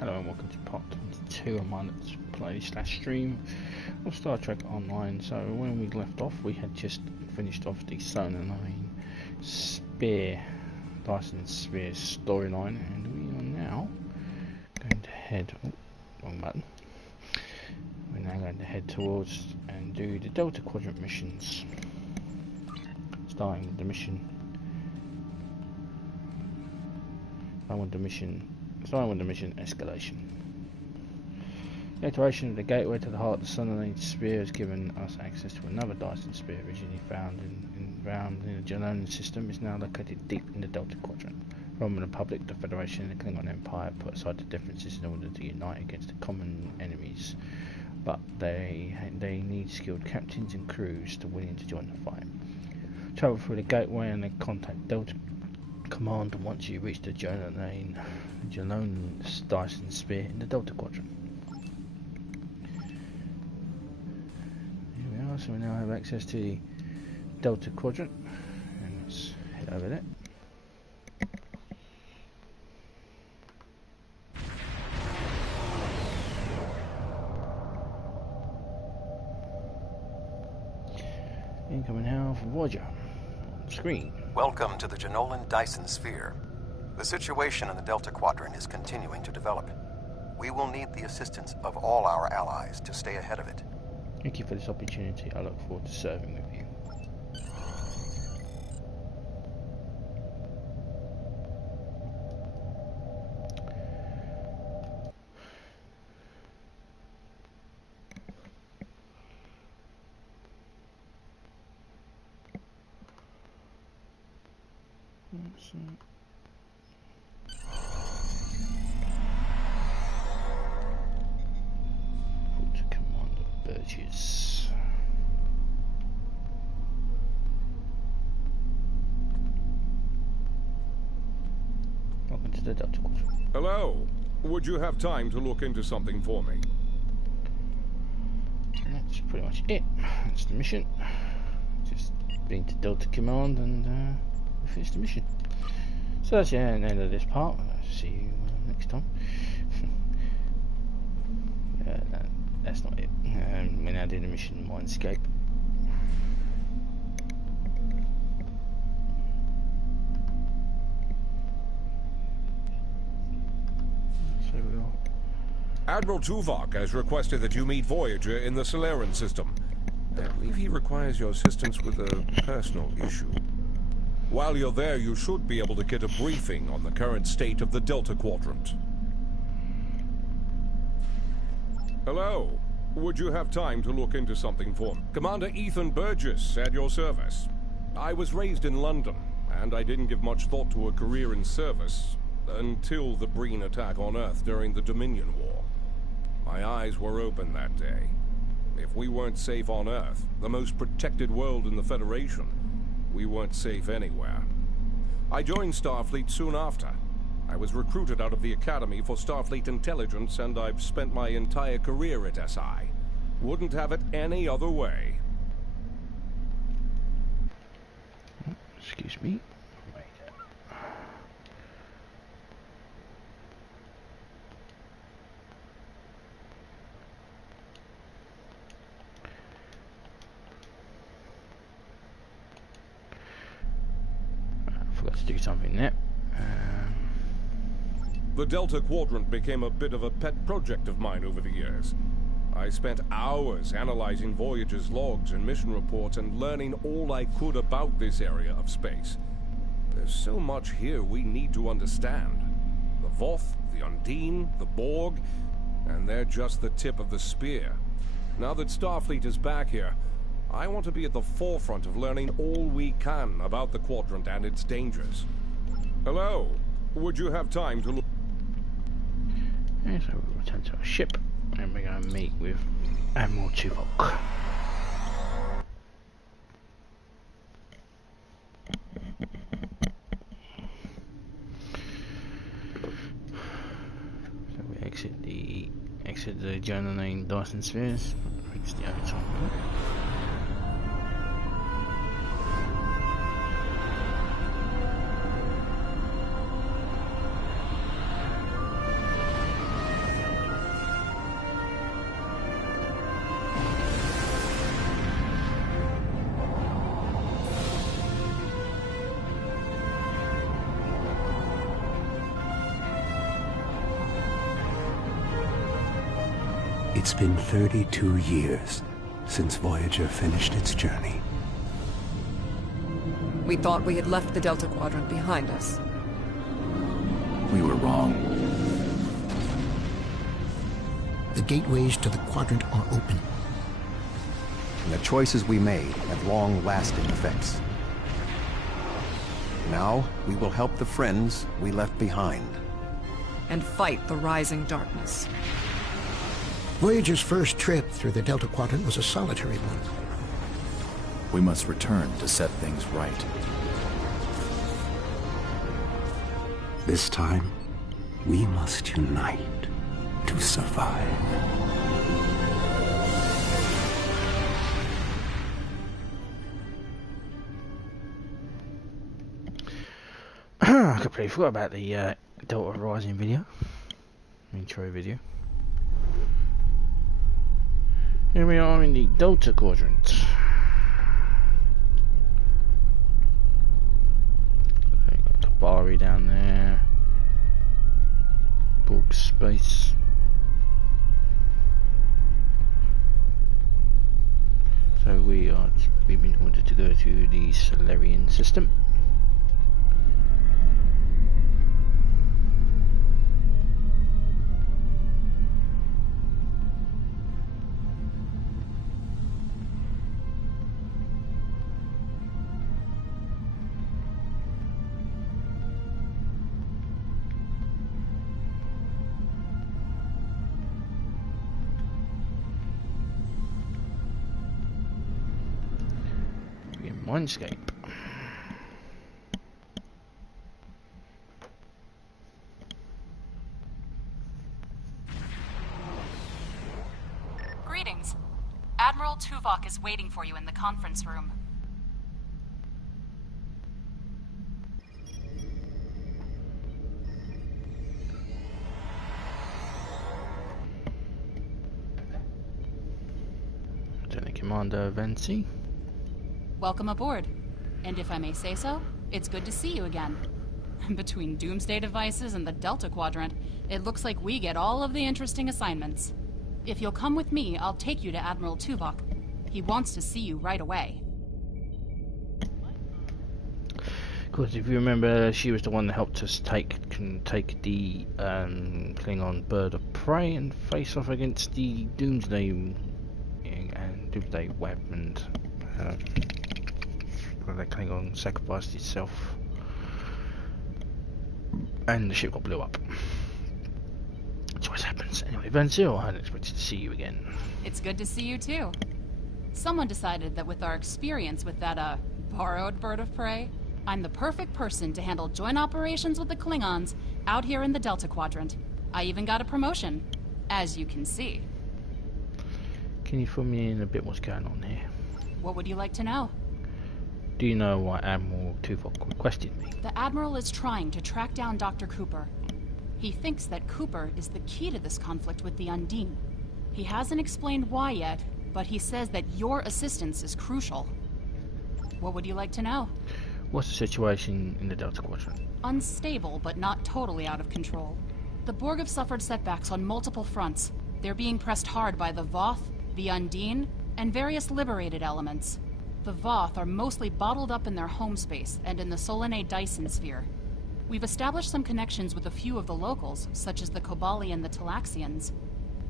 Hello and welcome to part 22 of my Let's Play / stream of Star Trek Online. So when we left off, we had just finished off the Solar 9 Spear, Dyson Spear storyline, and we are now going to head, wrong button, we're now going to head towards and do the Delta Quadrant missions, starting with the mission escalation. The activation of the gateway to the heart of the Solar Spear has given us access to another Dyson Spear originally found in the Janolan system. Is now located deep in the Delta Quadrant. Roman Republic, the Federation and the Klingon Empire put aside the differences in order to unite against the common enemies, but they need skilled captains and crews to willing to join the fight. Travel through the gateway and then contact Delta Command once you reach the Janolan Dyson Spear in the Delta Quadrant. Here we are, so we now have access to the Delta Quadrant, and let's head over there. Incoming now for Voyager. Screen. Welcome to the Janolan Dyson Sphere. The situation in the Delta Quadrant is continuing to develop. We will need the assistance of all our allies to stay ahead of it. Thank you for this opportunity. I look forward to serving with you. Welcome to the Delta Quadrant. Hello. Would you have time to look into something for me? And that's pretty much it. That's the mission. Just been to Delta Command and we finished the mission. So that's the end of this part. I'll see you next time. That's not it. We're now doing the mission mindscape. So we are. Admiral Tuvok has requested that you meet Voyager in the Solaran system. I believe he requires your assistance with a personal issue. While you're there, you should be able to get a briefing on the current state of the Delta Quadrant. Hello. Would you have time to look into something for me? Commander Ethan Burgess at your service. I was raised in London, and I didn't give much thought to a career in service until the Breen attack on Earth during the Dominion War. My eyes were open that day. If we weren't safe on Earth, the most protected world in the Federation, we weren't safe anywhere. I joined Starfleet soon after. I was recruited out of the Academy for Starfleet Intelligence, and I've spent my entire career at SI. Wouldn't have it any other way. Excuse me. I forgot to do something there. The Delta Quadrant became a bit of a pet project of mine over the years. I spent hours analyzing Voyager's logs and mission reports and learning all I could about this area of space. There's so much here we need to understand. The Voth, the Undine, the Borg, and they're just the tip of the spear. Now that Starfleet is back here, I want to be at the forefront of learning all we can about the Quadrant and its dangers. Hello. Would you have time to look? And so we'll return to our ship and we're going to meet with Admiral Tuvok. So we exit the Janolan Dyson Spheres, reach the overtime. It's been 32 years since Voyager finished its journey. We thought we had left the Delta Quadrant behind us. We were wrong. The gateways to the Quadrant are open. And the choices we made have long-lasting effects. Now, we will help the friends we left behind. And fight the rising darkness. Voyager's first trip through the Delta Quadrant was a solitary one. We must return to set things right. This time, we must unite to survive. I completely forgot about the Delta Rising video. Intro video. Here we are in the Delta Quadrant. Got Tabari down there. Borg space. So we've been ordered to go to the Solarian system. Mindscape. Greetings. Admiral Tuvok is waiting for you in the conference room. Lieutenant Commander Venci. Welcome aboard. And if I may say so, it's good to see you again. Between doomsday devices and the Delta Quadrant, it looks like we get all of the interesting assignments. If you'll come with me, I'll take you to Admiral Tuvok. He wants to see you right away. Of course, if you remember, she was the one that helped us take the Klingon bird of prey and face off against the doomsday web and the Klingon sacrificed itself and the ship got blew up. That's what happens. Anyway, Vanzil, I hadn't expected to see you again. It's good to see you too. Someone decided that with our experience with that borrowed bird of prey, I'm the perfect person to handle joint operations with the Klingons out here in the Delta Quadrant. I even got a promotion, as you can see. Can you fill me in a bit what's going on here? What would you like to know? Do you know why Admiral Tuvok requested me? The Admiral is trying to track down Dr. Cooper. He thinks that Cooper is the key to this conflict with the Undine. He hasn't explained why yet, but he says that your assistance is crucial. What would you like to know? What's the situation in the Delta Quadrant? Unstable, but not totally out of control. The Borg have suffered setbacks on multiple fronts. They're being pressed hard by the Voth, the Undine, and various liberated elements. The Voth are mostly bottled up in their home space and in the Solanae Dyson sphere. We've established some connections with a few of the locals, such as the Kobali and the Talaxians.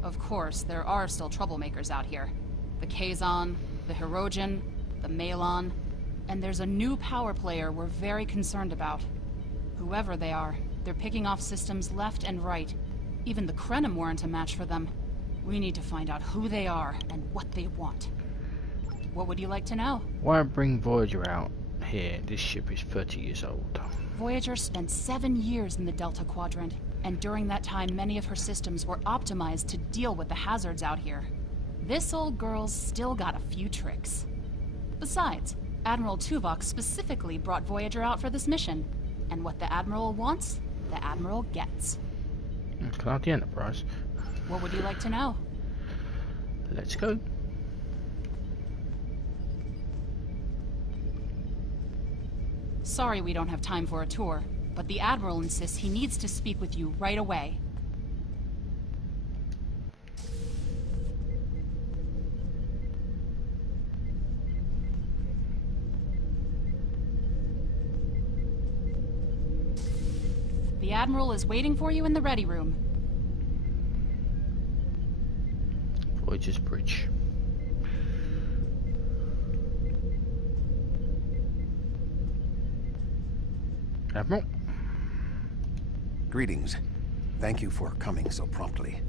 Of course, there are still troublemakers out here. The Kazon, the Hirogen, the Malon, and there's a new power player we're very concerned about. Whoever they are, they're picking off systems left and right. Even the Krenim weren't a match for them. We need to find out who they are and what they want. What would you like to know? Why bring Voyager out here? This ship is 30 years old. Voyager spent 7 years in the Delta Quadrant, and during that time many of her systems were optimized to deal with the hazards out here. This old girl's still got a few tricks. Besides, Admiral Tuvok specifically brought Voyager out for this mission, and what the Admiral wants, the Admiral gets. Cloud the Enterprise. What would you like to know? Let's go. Sorry we don't have time for a tour, but the Admiral insists he needs to speak with you right away. Admiral is waiting for you in the ready room. Voyager's bridge. Admiral? Greetings. Thank you for coming so promptly.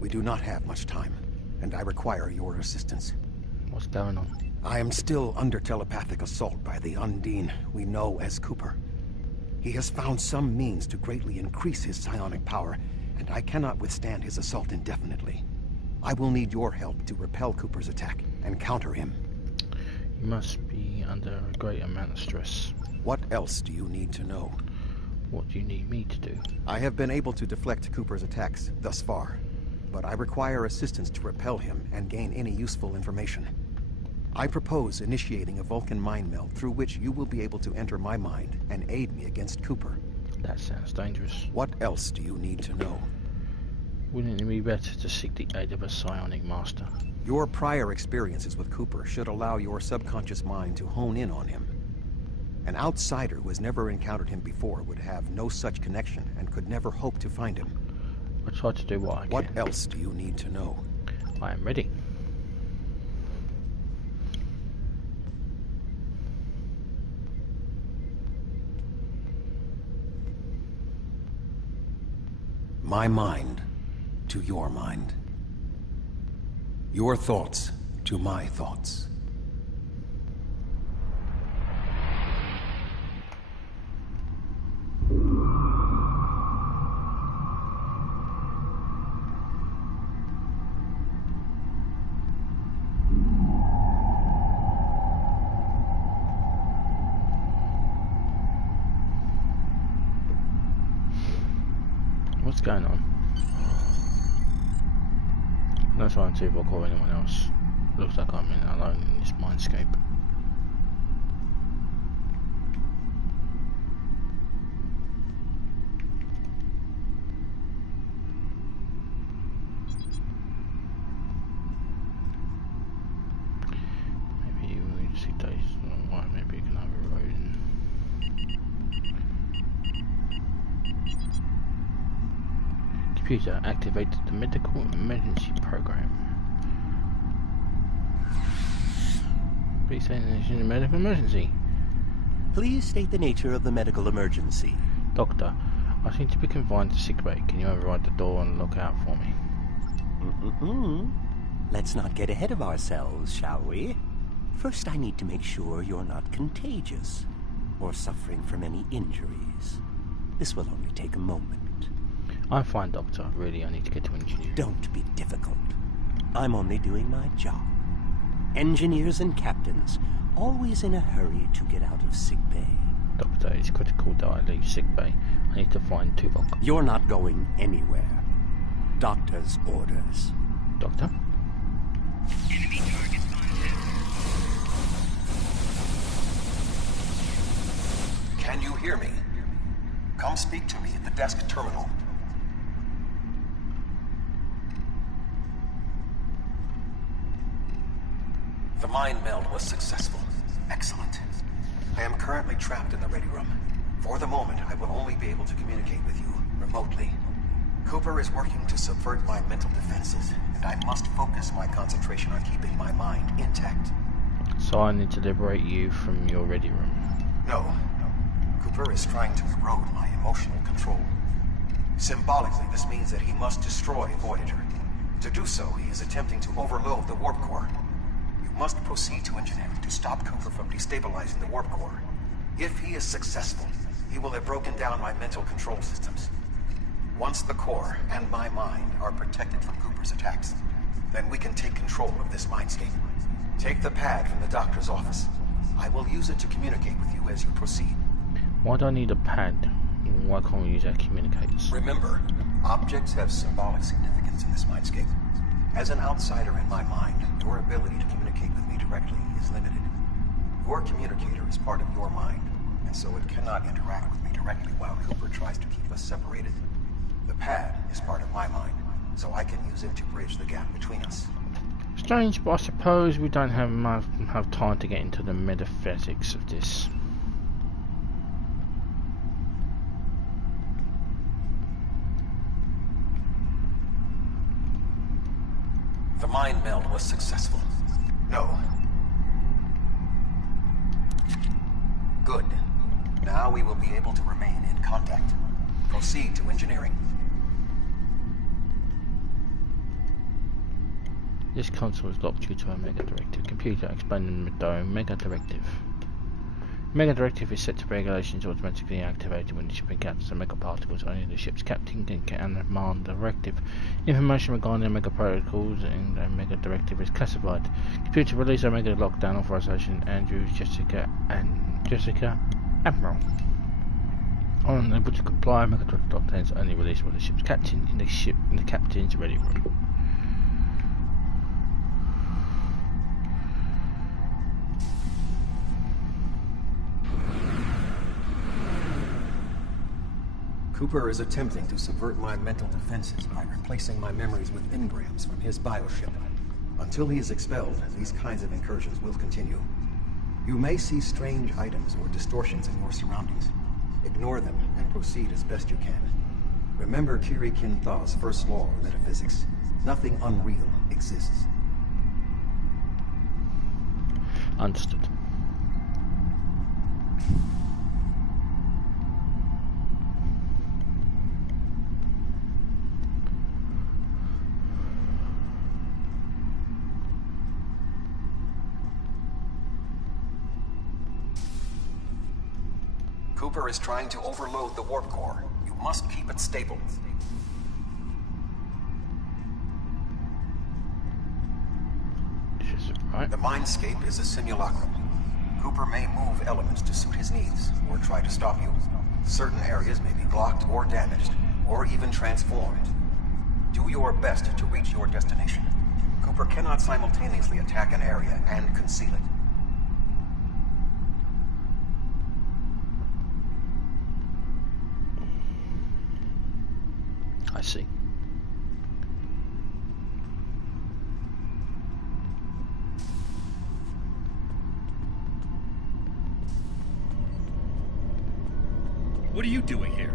We do not have much time, and I require your assistance. What's going on? I am still under telepathic assault by the Undine we know as Cooper. He has found some means to greatly increase his psionic power, and I cannot withstand his assault indefinitely. I will need your help to repel Cooper's attack and counter him. You must be under a great amount of stress. What else do you need to know? What do you need me to do? I have been able to deflect Cooper's attacks thus far, but I require assistance to repel him and gain any useful information. I propose initiating a Vulcan mind meld through which you will be able to enter my mind and aid me against Cooper. That sounds dangerous. What else do you need to know? Wouldn't it be better to seek the aid of a psionic master? Your prior experiences with Cooper should allow your subconscious mind to hone in on him. An outsider who has never encountered him before would have no such connection and could never hope to find him. I try to do what I can. What else do you need to know? I am ready. My mind to your mind. Your thoughts to my thoughts. What's going on? No sign of Tuvok or anyone else. Looks like I'm alone in this mindscape. Maybe we see days. Right, maybe you can override. Computer activated the medical emergency program. Please say there's a medical emergency. Please state the nature of the medical emergency. Doctor, I seem to be confined to sickbay. Can you override the door and look out for me? Let's not get ahead of ourselves, shall we? First, I need to make sure you're not contagious or suffering from any injuries. This will only take a moment. I'm fine, Doctor. Really, I need to get to engineering. Don't be difficult. I'm only doing my job. Engineers and captains, always in a hurry to get out of sickbay. Doctor, it's critical that I leave sickbay. I need to find Tuvok. You're not going anywhere. Doctor's orders. Doctor? Enemy target contact. Can you hear me? Come speak to me at the desk terminal. The mind meld was successful. Excellent. I am currently trapped in the ready room. For the moment, I will only be able to communicate with you remotely. Cooper is working to subvert my mental defenses, and I must focus my concentration on keeping my mind intact. So I need to liberate you from your ready room. No. Cooper is trying to erode my emotional control. Symbolically, this means that he must destroy Voyager. To do so, he is attempting to overload the warp core. You must proceed to engineering to stop Cooper from destabilizing the warp core. If he is successful, he will have broken down my mental control systems. Once the core and my mind are protected from Cooper's attacks, then we can take control of this mindscape. Take the pad from the doctor's office. I will use it to communicate with you as you proceed. Why do I need a pad? Why can't we use our communicators? Remember, objects have symbolic significance in this mindscape. As an outsider in my mind, your ability to communicate with me directly is limited. Your communicator is part of your mind, and so it cannot interact with me directly while Cooper tries to keep us separated. The pad is part of my mind, so I can use it to bridge the gap between us. Strange, but I suppose we don't have time to get into the metaphysics of this. The mind meld was successful. No. Good. Now we will be able to remain in contact. Proceed to engineering. This console is locked due to a Mega Directive. Computer explaining the Mega Directive. Mega Directive is set to regulations automatically activated when the ship encounters the mega particles. Only the ship's captain can command the directive. Information regarding the mega protocols in the Mega Directive is classified. Computer release a Mega Lockdown authorization. Andrew, Jessica, Admiral. Unable to comply, Mega Directive lockdown is only released by the ship's captain in the captain's ready room. Cooper is attempting to subvert my mental defenses by replacing my memories with engrams from his bioship. Until he is expelled, these kinds of incursions will continue. You may see strange items or distortions in your surroundings. Ignore them and proceed as best you can. Remember Kiri Kin Tha's first law of metaphysics. Nothing unreal exists. Understood. Cooper is trying to overload the warp core. You must keep it stable. Right. The mindscape is a simulacrum. Cooper may move elements to suit his needs, or try to stop you. Certain areas may be blocked or damaged, or even transformed. Do your best to reach your destination. Cooper cannot simultaneously attack an area and conceal it. I see. What are you doing here?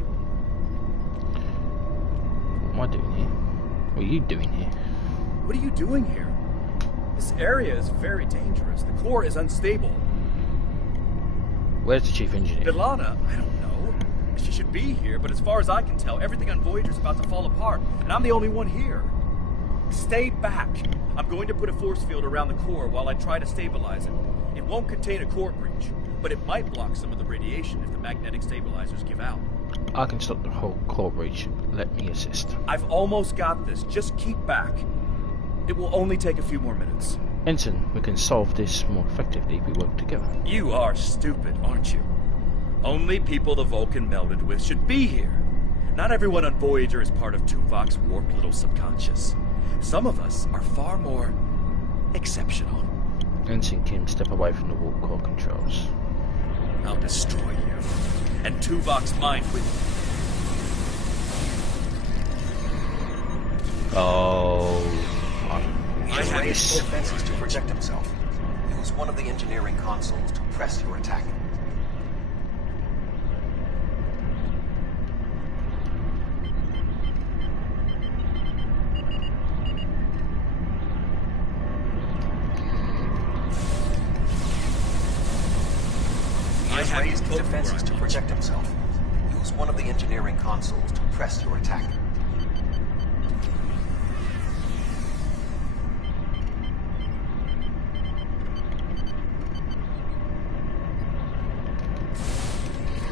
What am I doing here? What are you doing here? What are you doing here? This area is very dangerous. The core is unstable. Where's the chief engineer? B'Elanna, I don't know. She should be here, but as far as I can tell, everything on Voyager's about to fall apart, and I'm the only one here. Stay back. I'm going to put a force field around the core while I try to stabilize it. It won't contain a core breach, but it might block some of the radiation if the magnetic stabilizers give out. I can stop the whole core breach. Let me assist. I've almost got this. Just keep back. It will only take a few more minutes. Ensign, we can solve this more effectively if we work together. You are stupid, aren't you? Only people the Vulcan melded with should be here. Not everyone on Voyager is part of Tuvok's warped little subconscious. Some of us are far more exceptional. Ensign Kim, step away from the warp core controls. I'll destroy you. And Tuvok's mind with you. Oh. He has raised defenses to protect himself. Use one of the engineering consoles to press your attack. He has raised defenses to protect himself. Use one of the engineering consoles to press your attack.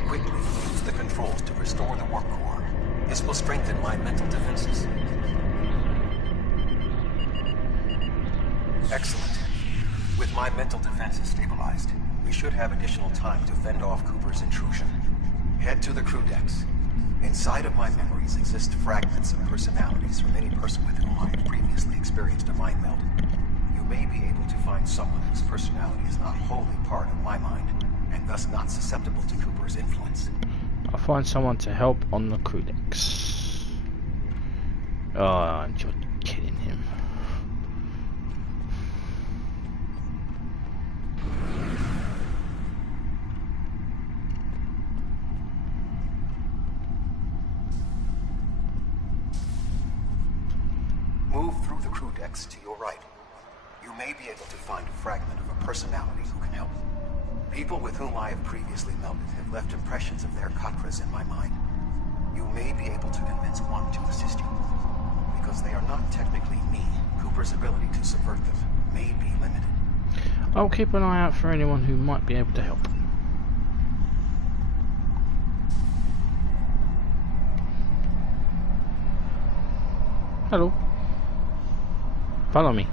Quickly use the controls to restore the warp core. This will strengthen my mental defenses. Excellent. With my mental defenses stabilized, we should have additional time to fend off Cooper's intrusion. Head to the crew decks. Inside of my memories exist fragments of personalities from any person with whom I have previously experienced a mind meld. You may be able to find someone whose personality is not wholly part of my mind, and thus not susceptible to Cooper's influence. I'll find someone to help on the crew decks. Oh, and you're kidding him. Move through the crew decks to your right. You may be able to find a fragment of a personality who can help. People with whom I have previously melded have left impressions of their Katras in my mind. You may be able to convince one to assist you. Because they are not technically me, Cooper's ability to subvert them may be limited. I'll keep an eye out for anyone who might be able to help. Hello. Follow me.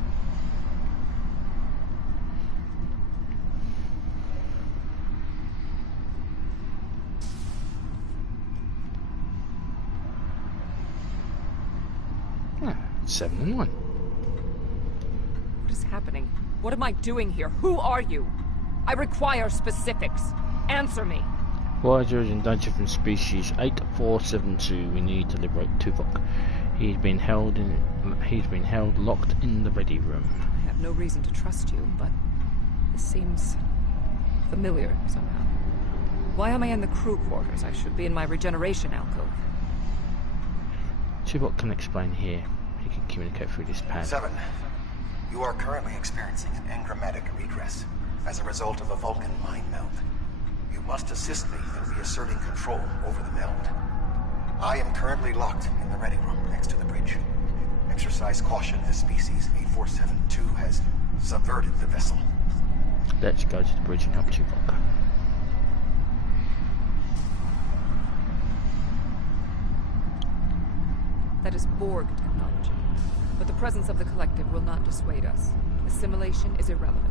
Ah, 7 and 1. What is happening? What am I doing here? Who are you? I require specifics. Answer me. Voyager is in danger from species 8472. We need to liberate Tuvok. He's been held locked in the ready room. I have no reason to trust you, but this seems familiar somehow. Why am I in the crew quarters? I should be in my regeneration alcove. Tuvok can explain here. He can communicate through this pad. 7. You are currently experiencing an engrammatic regress as a result of a Vulcan mind meld. You must assist me in reasserting control over the meld. I am currently locked in the ready room next to the bridge. Exercise caution as species 8472 has subverted the vessel. Let's go to the bridge and help Tuvok. That is Borg technology. But the presence of the collective will not dissuade us. Assimilation is irrelevant.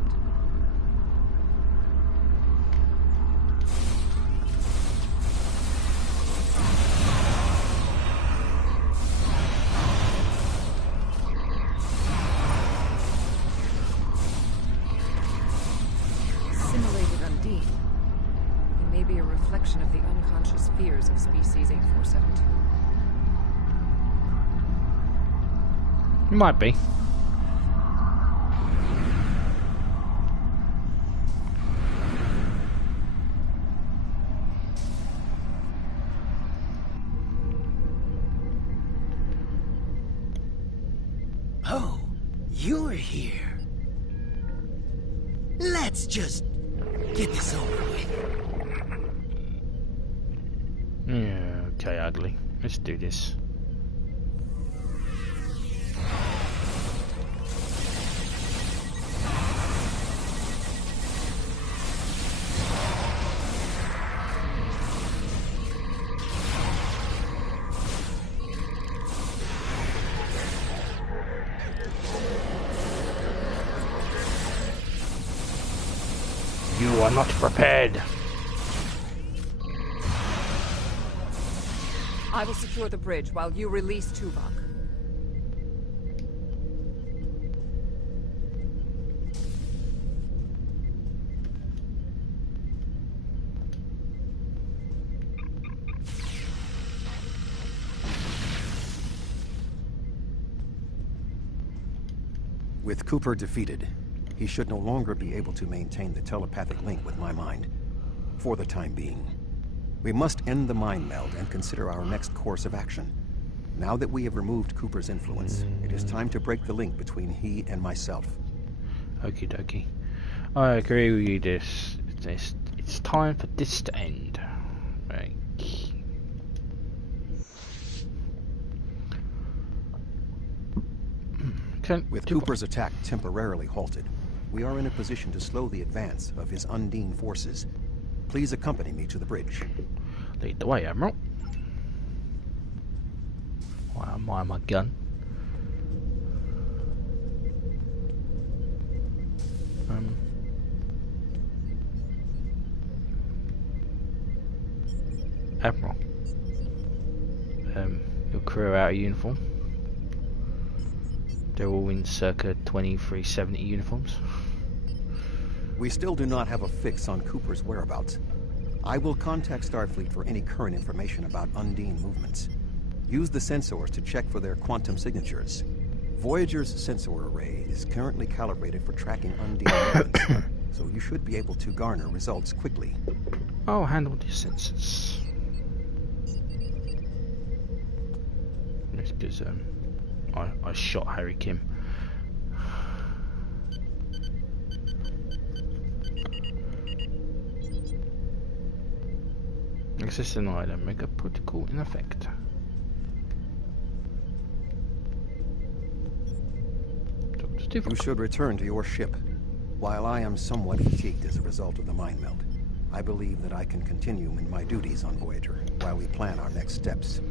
Assimilated undine. They may be a reflection of the unconscious fears of species 8472. Might be. Oh, you're here. Let's just get this over with. Yeah, okay, ugly. Let's do this. You are not prepared. I will secure the bridge while you release Tuvok. With Cooper defeated, he should no longer be able to maintain the telepathic link with my mind, for the time being. We must end the mind meld and consider our next course of action. Now that we have removed Cooper's influence, it is time to break the link between he and myself. Okie dokie. I agree with you, it's time for this to end. Right. With Cooper's attack temporarily halted, we are in a position to slow the advance of his undine forces. Please accompany me to the bridge. Lead the way, Admiral. Why am I my gun? Admiral. Your crew are out of uniform. They're all in circa 2370 uniforms. We still do not have a fix on Cooper's whereabouts. I will contact Starfleet for any current information about undine movements. Use the sensors to check for their quantum signatures. Voyager's sensor array is currently calibrated for tracking undine movements, so you should be able to garner results quickly. I'll handle the sensors. Let's I shot Harry Kim. Access denied. A mega protocol in effect. You should return to your ship. While I am somewhat fatigued as a result of the mind meld, I believe that I can continue in my duties on Voyager while we plan our next steps.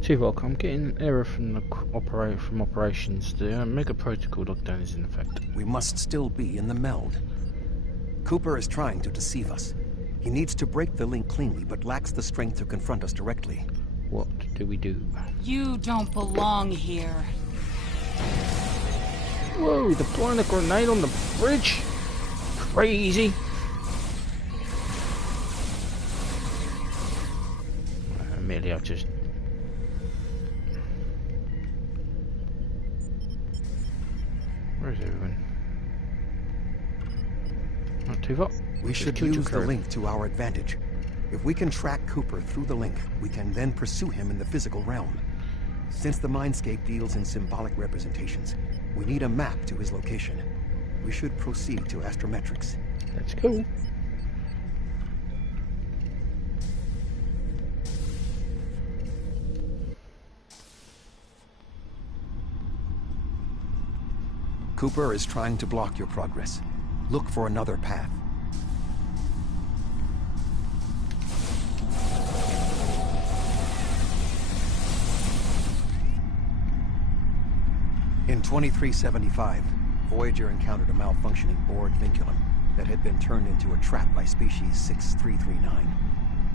Tuvok, I'm getting an error from the operations. The mega protocol lockdown is in effect. We must still be in the meld. Cooper is trying to deceive us. He needs to break the link cleanly, but lacks the strength to confront us directly. What do we do? You don't belong here. Whoa, deploying a grenade on the bridge? Crazy. Admittedly, I've just... Where is everyone? Not Tuvok. We should use the link to our advantage. If we can track Cooper through the link, we can then pursue him in the physical realm. Since the mindscape deals in symbolic representations, we need a map to his location. We should proceed to astrometrics. That's cool. Cooper is trying to block your progress. Look for another path. In 2375, Voyager encountered a malfunctioning Borg vinculum that had been turned into a trap by species 6339.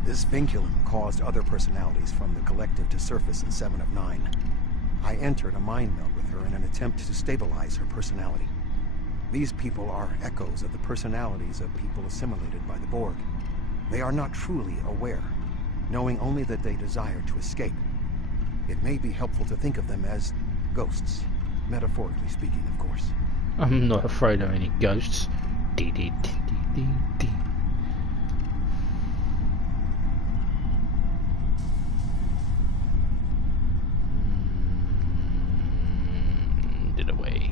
This vinculum caused other personalities from the collective to surface in 7 of 9. I entered a mind meld with her in an attempt to stabilize her personality. These people are echoes of the personalities of people assimilated by the Borg. They are not truly aware, knowing only that they desire to escape. It may be helpful to think of them as ghosts, metaphorically speaking, of course. I'm not afraid of any ghosts. Dee dee dee dee dee. Did away.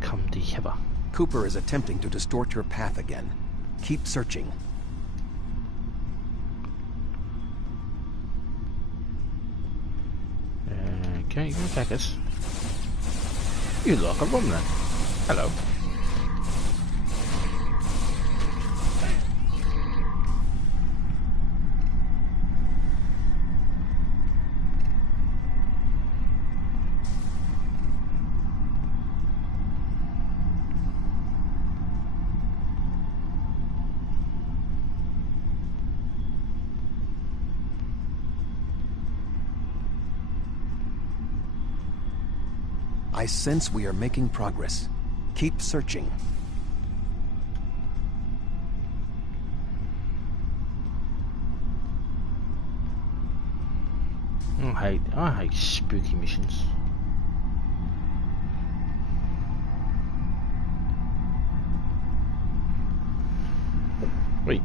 Come together. Cooper is attempting to distort your path again. Keep searching. Okay, you can attack us. You look like a Romulan. Hello. I sense we are making progress. Keep searching. I hate spooky missions. Wait.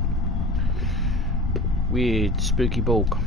Weird spooky Borg.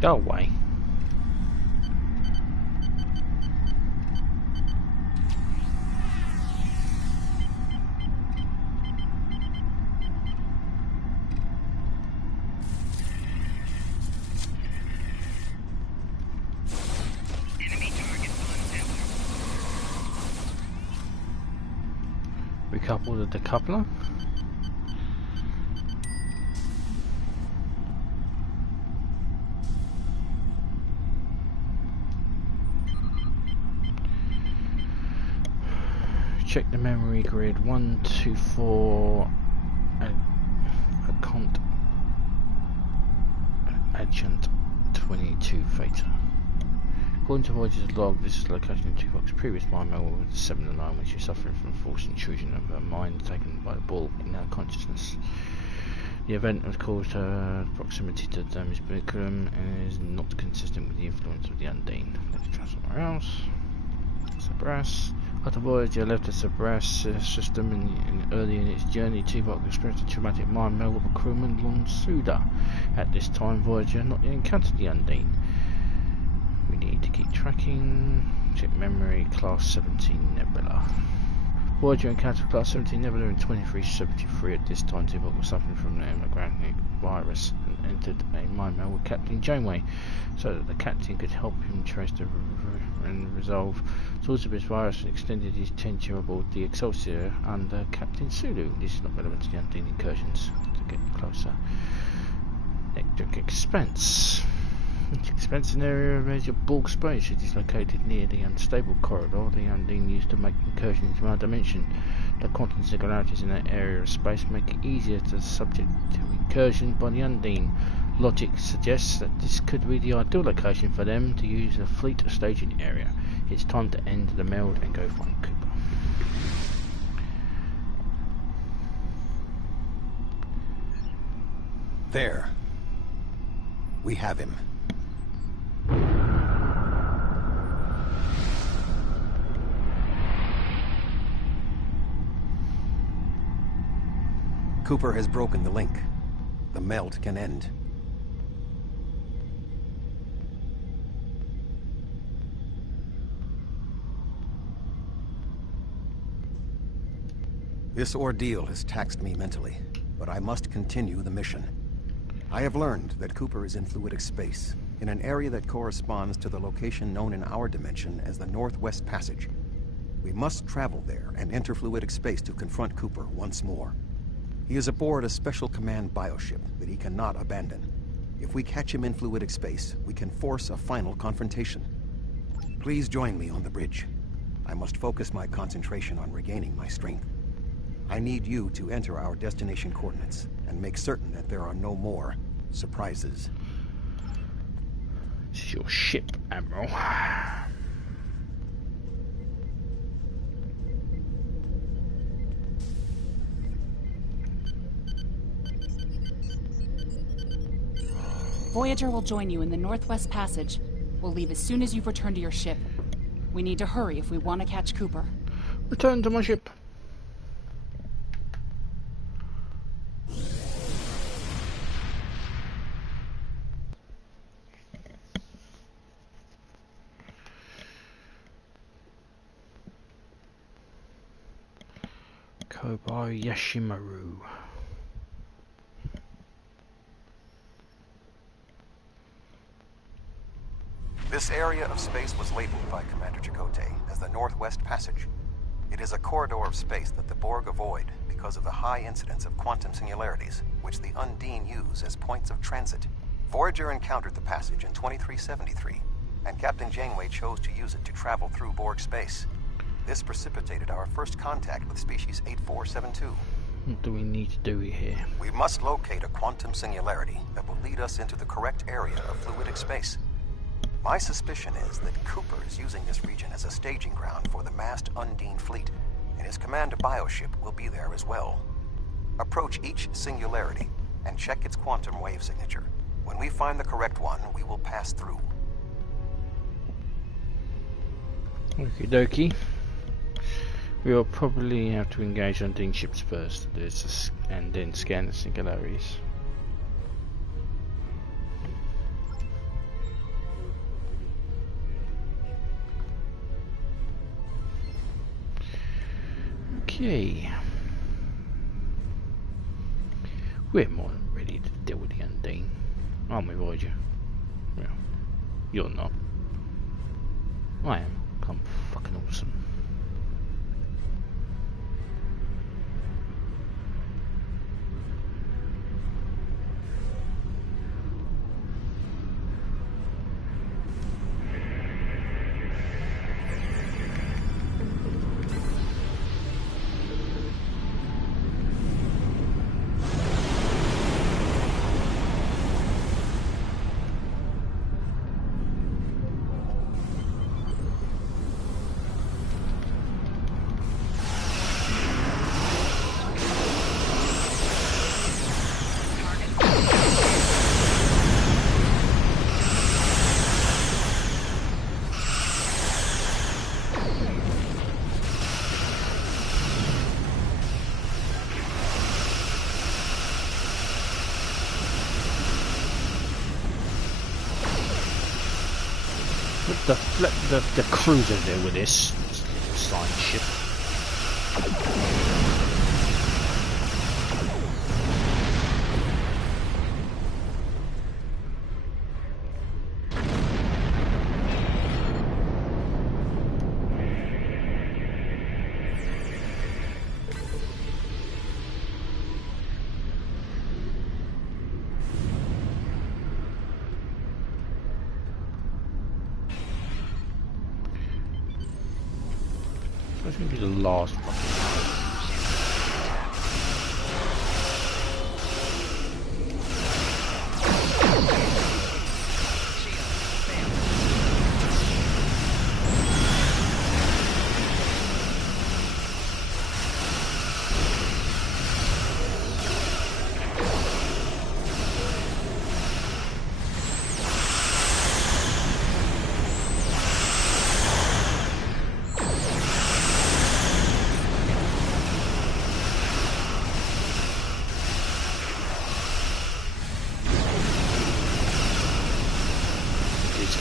Go away. Enemy target on center. Recouple the decoupler. Check the memory grid. 1, 2, 4. A cont. Adjunct 22 Theta. According to Voyager's log, this is the location of Tuvok's previous mind-meld with 7 and 9, which is suffering from forced intrusion of her mind taken by the Borg in her consciousness. The event has caused her proximity to the damaged curriculum and is not consistent with the influence of the Undine. Let's try somewhere else. Sabras. After Voyager left the Sabras system early in its journey, Tuvok experienced a traumatic mind meld with a crewman, Lon Suda. At this time, Voyager had not yet encountered the Undine. We need to keep tracking. Check memory. Class 17 Nebula. Voyager encountered Class 17 Nebula in 2373. At this time, Tuvok was suffering from the hemorrhagic virus and entered a mind meld with Captain Janeway, so that the captain could help him trace and resolve source of his virus, and extended his tenure aboard the Excelsior under Captain Sulu. This is not relevant to the Undine incursions. To get closer. Electric expense. Expense is an area of major Borg space. It is located near the unstable corridor the Undine used to make incursions into our dimension. The quantum singularities in that area of space make it easier to subject to incursion by the Undine. Logic suggests that this could be the ideal location for them to use a fleet staging area. It's time to end the meld and go find Cooper. There. We have him. Cooper has broken the link. The meld can end. This ordeal has taxed me mentally, but I must continue the mission. I have learned that Cooper is in fluidic space, in an area that corresponds to the location known in our dimension as the Northwest Passage. We must travel there and enter fluidic space to confront Cooper once more. He is aboard a special command bioship that he cannot abandon. If we catch him in fluidic space, we can force a final confrontation. Please join me on the bridge. I must focus my concentration on regaining my strength. I need you to enter our destination coordinates and make certain that there are no more surprises. This is your ship, Admiral. Voyager will join you in the Northwest Passage. We'll leave as soon as you've returned to your ship. We need to hurry if we want to catch Cooper. Return to my ship. Kobayashimaru. This area of space was labeled by Commander Chakotay as the Northwest Passage. It is a corridor of space that the Borg avoid because of the high incidence of quantum singularities, which the Undine use as points of transit. Voyager encountered the passage in 2373, and Captain Janeway chose to use it to travel through Borg space. This precipitated our first contact with species 8472. What do we need to do here? We must locate a quantum singularity that will lead us into the correct area of fluidic space. My suspicion is that Cooper is using this region as a staging ground for the massed Undine fleet, and his command bioship will be there as well. Approach each singularity and check its quantum wave signature. When we find the correct one, we will pass through. Okie dokie. We'll probably have to engage Undine ships first, and then scan the singularities. Okay. We're more than ready to deal with the Undine, aren't we, Voyager? Well, you're not. I am. I'm fucking awesome. The cruiser do with this flying ship. That's going to be the last fucking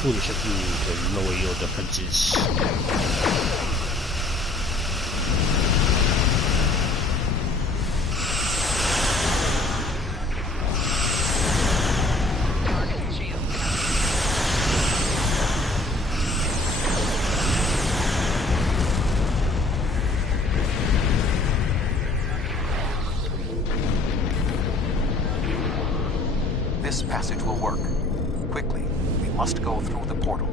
foolish of you to lower your defenses. This passage will work. Quickly, we must go through the portal.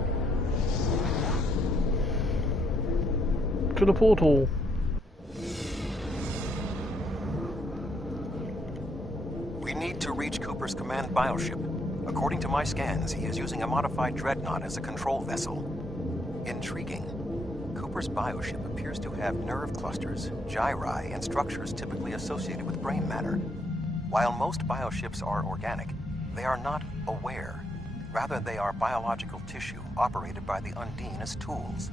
To the portal. We need to reach Cooper's command bioship. According to my scans, he is using a modified dreadnought as a control vessel. Intriguing. Cooper's bioship appears to have nerve clusters, gyri, and structures typically associated with brain matter. While most bioships are organic, they are not aware. Rather, they are biological tissue operated by the Undine as tools.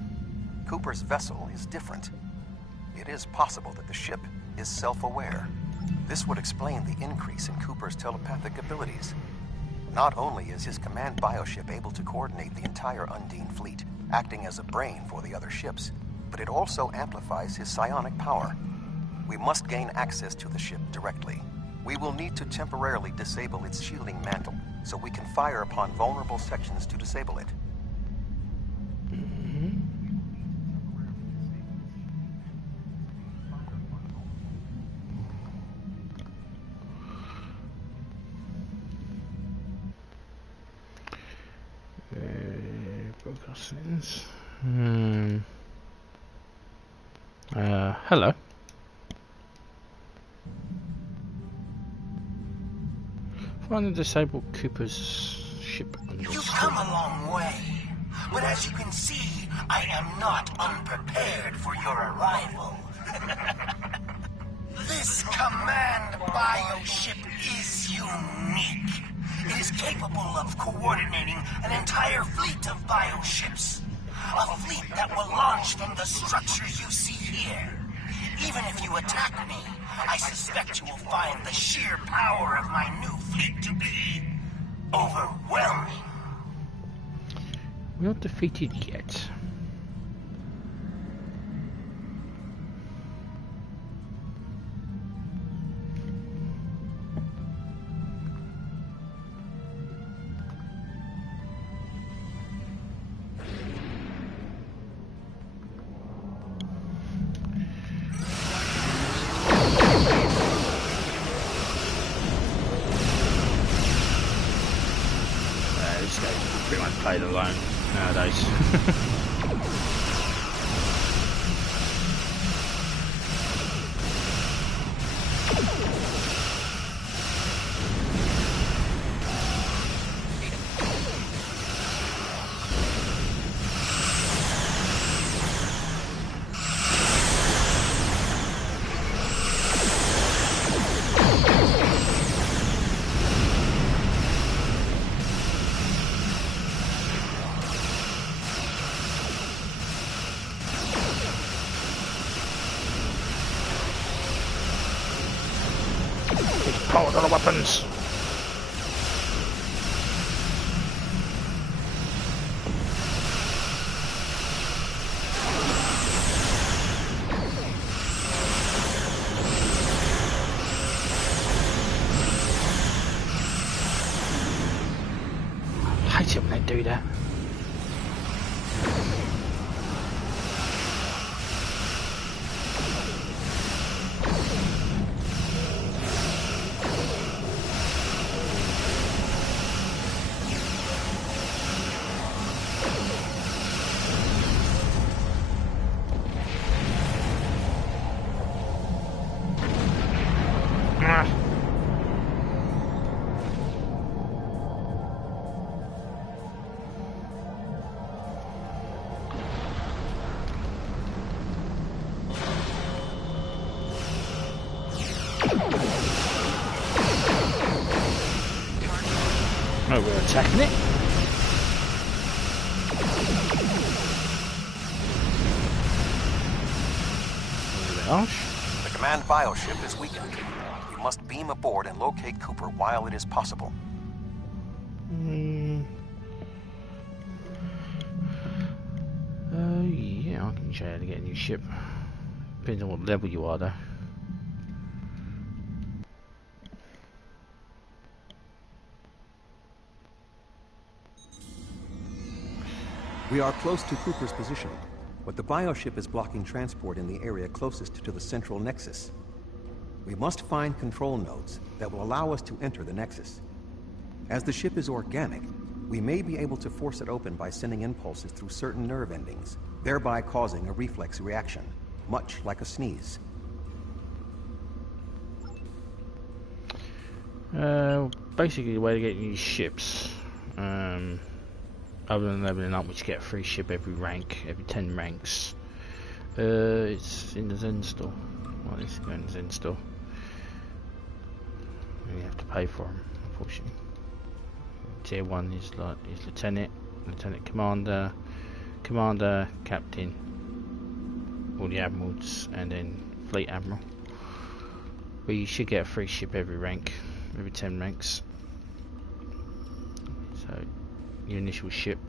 Cooper's vessel is different. It is possible that the ship is self-aware. This would explain the increase in Cooper's telepathic abilities. Not only is his command bioship able to coordinate the entire Undine fleet, acting as a brain for the other ships, but it also amplifies his psionic power. We must gain access to the ship directly. We will need to temporarily disable its shielding mantle, so we can fire upon vulnerable sections to disable it. Hello. Find and disable Cooper's ship. You've come a long way, but as you can see, I am not unprepared for your arrival. This command bioship is unique. It is capable of coordinating an entire fleet of bioships. A fleet that will launch from the structure you see here. Even if you attack me, I suspect you will find the sheer power of my new fleet to be overwhelming. We're not defeated yet. Pretty much played alone nowadays. Power to the weapons. hate it when they do that. Oh, we're attacking it. The command bioship is weakened. You must beam aboard and locate Cooper while it is possible. Yeah, I can show you how to get a new ship. Depends on what level you are, though. We are close to Cooper's position, but the bioship is blocking transport in the area closest to the central nexus. We must find control nodes that will allow us to enter the nexus. As the ship is organic, we may be able to force it open by sending impulses through certain nerve endings, thereby causing a reflex reaction, much like a sneeze. Basically the way to get new ships, other than leveling up, which you get a free ship every rank, every 10 ranks. It's in the Zen store. Well, it's going in the Zen store. You have to pay for them, unfortunately. Tier 1 is like lieutenant, lieutenant commander, commander, captain, all the admirals, and then fleet admiral. But you should get a free ship every rank, every 10 ranks. So your initial ship,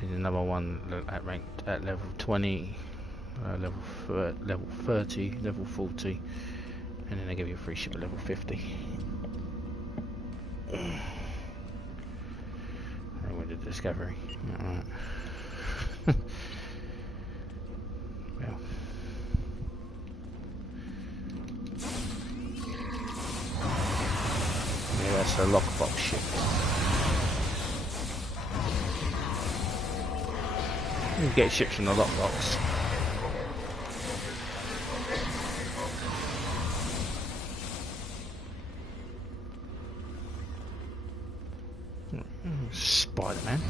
then another one at rank at level 20, level 30, level 40, and then they give you a free ship at level 50. And with the discovery, alright. Well. Yeah, that's a lockbox ship. You can get ships from the lockbox. Spider-Man.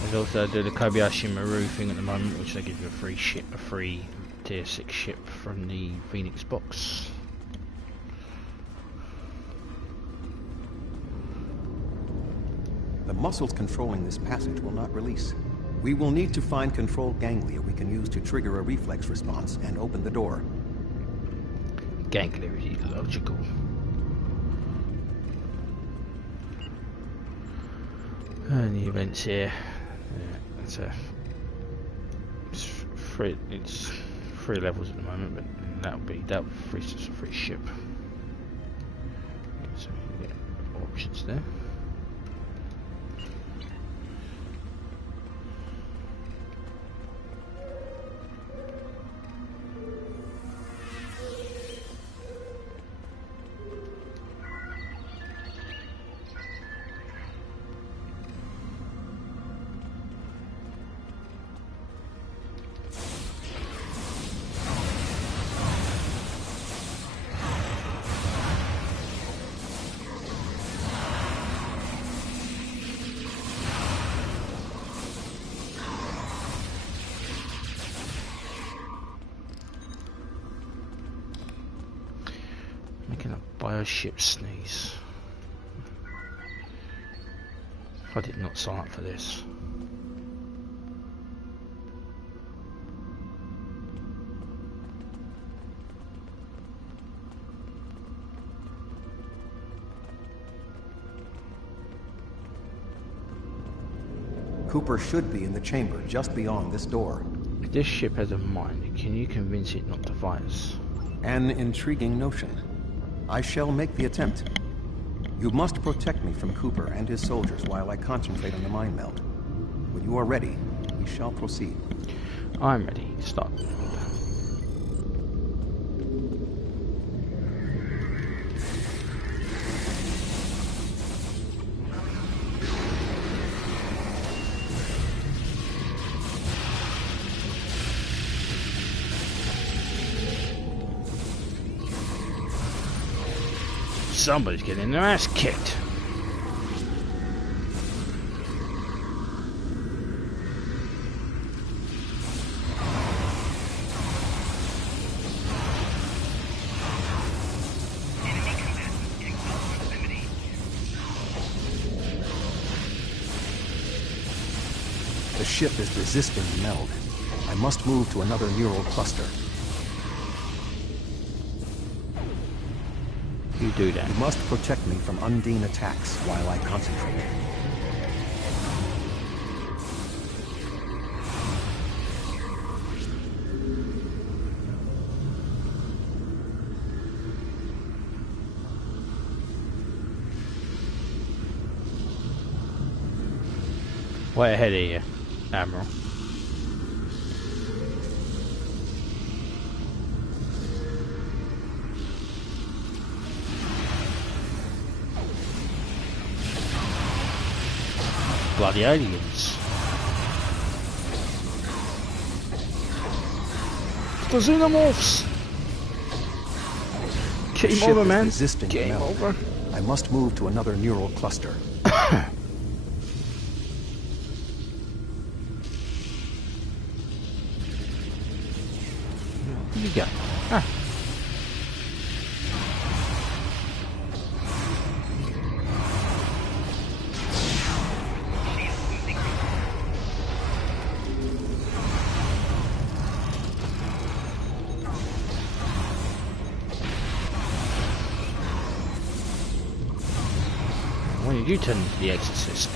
There's also the Kobayashi Maru thing at the moment, which they give you a free ship, a free tier 6 ship from the Phoenix box. The muscles controlling this passage will not release. We will need to find control ganglia we can use to trigger a reflex response and open the door. Ganglia is illogical. And the events here. Yeah, it's three levels at the moment, but that free us a free ship. Okay, so you get options there. Ship sneeze. I did not sign up for this. Cooper should be in the chamber just beyond this door. If this ship has a mind, can you convince it not to fight us? An intriguing notion. I shall make the attempt. You must protect me from Cooper and his soldiers while I concentrate on the mind meld. When you are ready, we shall proceed. I'm ready. Start. Somebody's getting their ass kicked. The ship is resisting the meld. I must move to another neural cluster. You do that. You must protect me from undine attacks while I concentrate. Way ahead of you, Admiral. Bloody aliens. The xenomorphs! Game over, man. Game over. I must move to another neural cluster. You go. Ah. When did you turn into the Exorcist?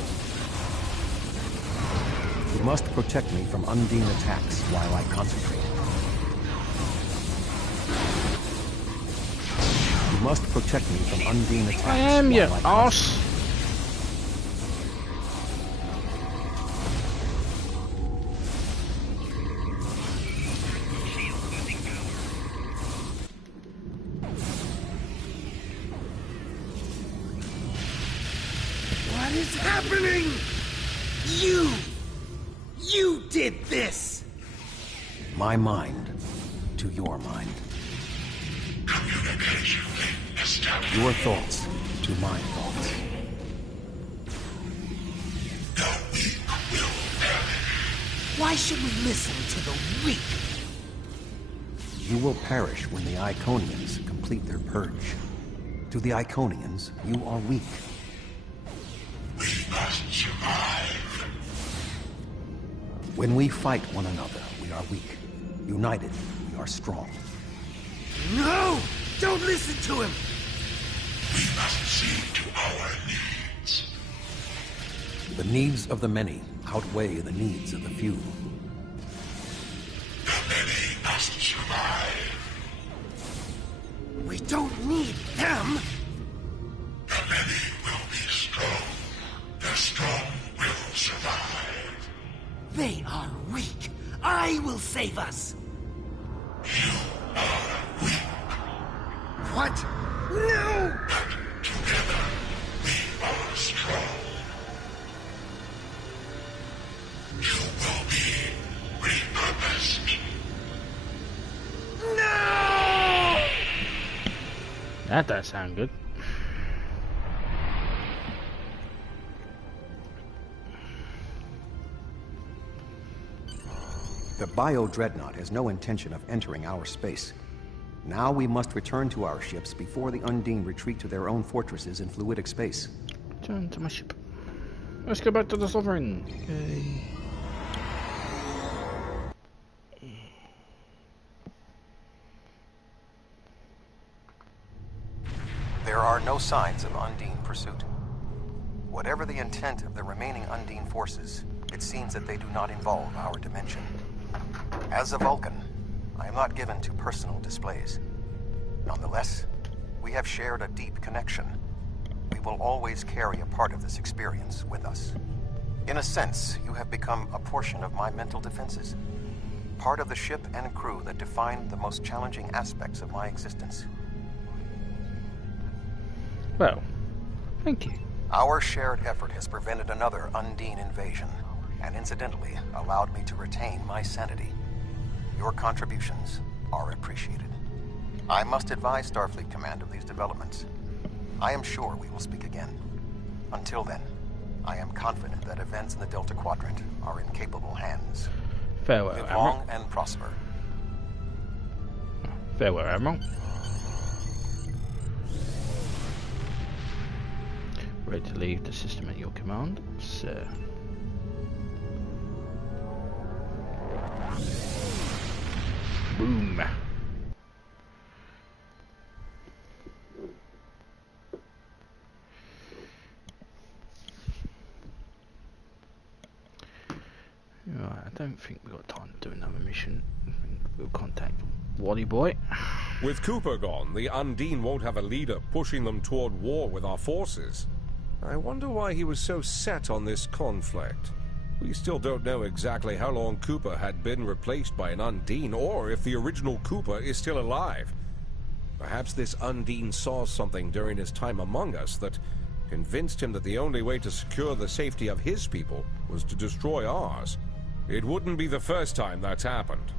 You must protect me from undine attacks while I concentrate. You must protect me from undine attacks. I am your ass. What is happening? You did this! My mind to your mind. Communication established. Your thoughts to my thoughts. The weak will perish. Why should we listen to the weak? You will perish when the Iconians complete their purge. To the Iconians, you are weak. We must survive. When we fight one another, we are weak. United, we are strong. No! Don't listen to him! We must see to our needs. The needs of the many outweigh the needs of the few. The many must survive. We don't need them! The many will be strong. The strong will survive. They are weak. I will save us. You are weak. What? No! But together, we are strong. You will be repurposed. No! That does sound good. The bio-dreadnought has no intention of entering our space. Now we must return to our ships before the Undine retreat to their own fortresses in fluidic space. Return to my ship. Let's go back to the Sovereign. Okay. There are no signs of Undine pursuit. Whatever the intent of the remaining Undine forces, it seems that they do not involve our dimension. As a Vulcan, I am not given to personal displays. Nonetheless, we have shared a deep connection. We will always carry a part of this experience with us. In a sense, you have become a portion of my mental defenses. Part of the ship and crew that defined the most challenging aspects of my existence. Well, thank you. Our shared effort has prevented another undine invasion, and incidentally allowed me to retain my sanity. Your contributions are appreciated. I must advise Starfleet Command of these developments. I am sure we will speak again. Until then, I am confident that events in the Delta Quadrant are in capable hands. Farewell, Live Admiral. long and prosper. Farewell, Admiral. Ready to leave the system at your command, sir. Boom. Right, I don't think we've got time to do another mission. I think we'll contact Wally Boy. With Cooper gone, the Undine won't have a leader pushing them toward war with our forces. I wonder why he was so set on this conflict. We still don't know exactly how long Cooper had been replaced by an Undine, or if the original Cooper is still alive. Perhaps this Undine saw something during his time among us that convinced him that the only way to secure the safety of his people was to destroy ours. It wouldn't be the first time that's happened.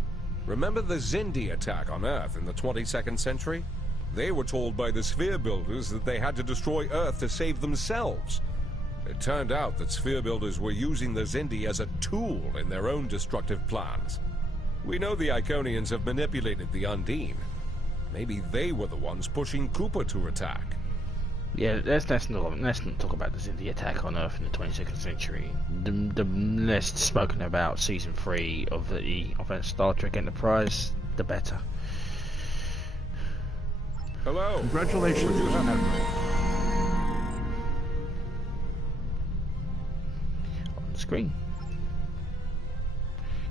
Remember the Xindi attack on Earth in the 22nd century? They were told by the sphere builders that they had to destroy Earth to save themselves. It turned out that sphere builders were using the Xindi as a tool in their own destructive plans. We know the Iconians have manipulated the Undine. Maybe they were the ones pushing Cooper to attack. Yeah, let's not talk about the Xindi attack on Earth in the 22nd century. The less spoken about season 3 of Star Trek Enterprise, the better. Hello. Congratulations, Admiral. On the screen.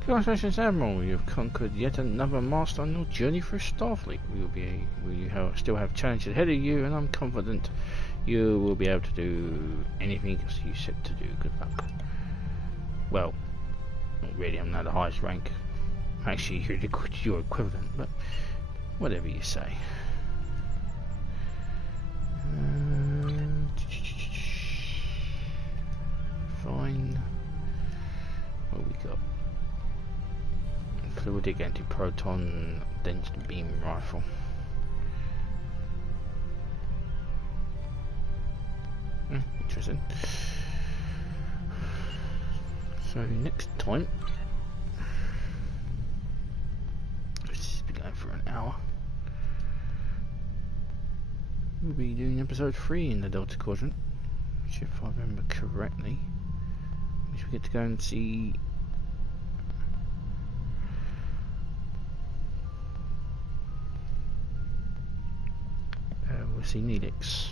Congratulations, Admiral. You've conquered yet another master on your journey through Starfleet. We still have challenges ahead of you, and I'm confident you will be able to do anything you set to do. Good luck. Well, not really. I'm not the highest rank. Actually, you're equivalent, but whatever you say. Fine. What we got? Fluidic anti-proton dense beam rifle. Interesting. So next time, let's be going for an hour. We'll be doing episode 3 in the Delta Quadrant, which, if I remember correctly, which we get to go and see we'll see Neelix.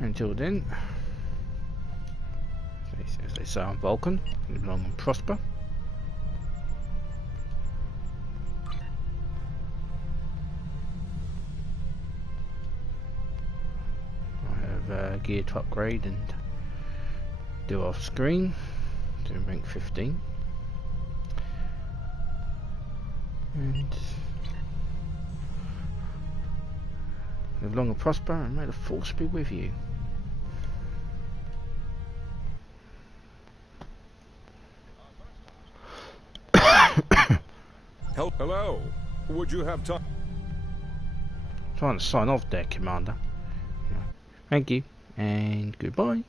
Until then, as they say on Vulcan, live long and prosper. I have gear to upgrade and do off screen to rank 15. And live long and prosper, and may the force be with you. Hello. Would you have time? Trying to sign off there, Commander. Thank you, and goodbye.